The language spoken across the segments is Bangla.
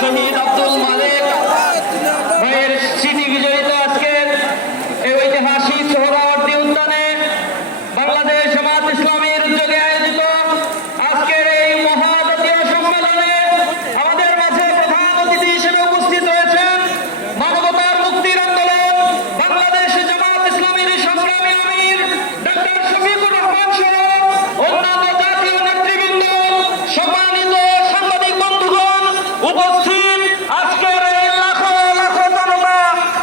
শহীদ আব্দুল মালিক ভাইয়ের স্মৃতি বিজড়িত আজকের এই ঐতিহাসিক সোহরাওয়ার্দী উদ্যানে বাংলাদেশ জামাত ইসলামীর উদ্যোগে আয়োজিত আজকের এই মহাজাতীয় সম্মেলনে আমাদের মাঝে প্রধান অতিথি হিসেবে উপস্থিত হয়েছেন মানবতার মুক্তির আন্দোলন বাংলাদেশ জামাত ইসলামীর সংগ্রামী আমির ডক্টর শফিকুর রহমান সহ অন্যান্য জাতীয় নেতৃবৃন্দ, সম্মানিত সাংবাদিক বন্ধুগণ, উপস্থিত আজকের এই লাখো লাখো জনতা,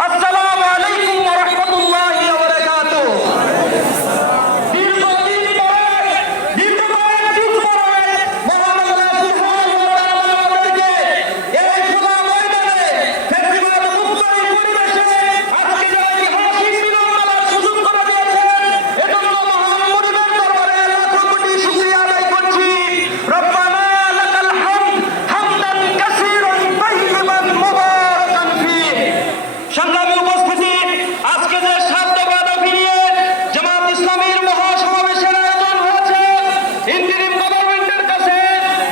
আসসালামু আলাইকুম ওয়া রাহমাতুল্লাহি ওয়া বারাকাতুহু। দীর্ঘদিন পরে মহান আল্লাহ সুবহানাহু ওয়া তাআলা আমাদেরকে এই খোলা ময়দানে ফেসিবাদ মুক্ত এই পরিবেশে আজকের এই ঐতিহাসিক মিলন মেলার সুযোগ করে দিয়েছেন। এজন্য মহান মুরিদের দরবারে লাখো কোটি শুকরিয়া আদায় করছি। রব্বানা লাকাল হামদ হামদান কাসীরান তাইয়িবান মুবারাকান ফীহ। সংগ্রামী উপস্থিতি, আজকে যে 7 দফা দাবি নিয়ে জামাত ইসলামীর মহাসমাবেশের আয়োজন হয়েছে, ইন্টারিম গভর্নমেন্টের কাছে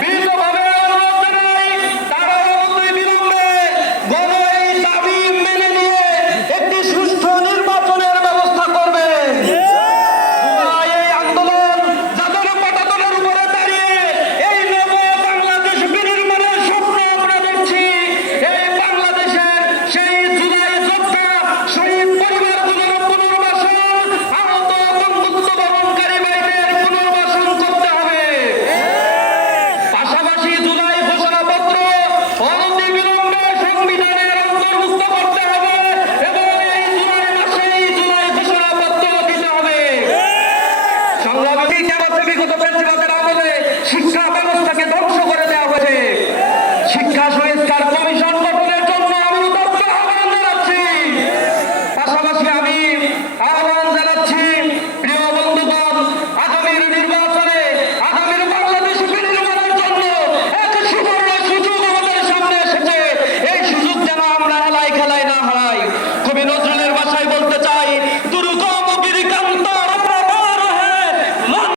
বিনীতভাবে অনুরোধ জানাই, তারা অনতি বিলম্বে গণ এই দাবি মেনে নিয়ে একটি সুষ্ঠু নির্বাচনের ব্যবস্থা করবেন। এই আন্দোলন যাদের পটাতনের উপরে দাঁড়িয়ে এই নব বাংলাদেশ বিনির্মাণের স্বপ্ন আমরা দেখছি, এই বাংলাদেশের সেই জুলাই যোদ্ধা শহীদ পরিবারগুলোর পুনর্বাসন, আহত বন্ধুত্ব বরণকারী ভাইদের পুনর্বাসন করতে হবে। পাশাপাশি জুলাই ঘোষণাপত্র অনতি বিলম্বে সংবিধানের অন্তর্ভুক্ত করতে হবে এবং এই জুলাই মাসেই জুলাই ঘোষণাপত্র দিতে হবে। সংগ্রামী কেন বিগত ফ্যাসিবাদের আমলে শিক্ষা ব্যবস্থাকে ধ্বংস করে দেওয়া হয়েছে। শিক্ষা সংস্কার কমিশন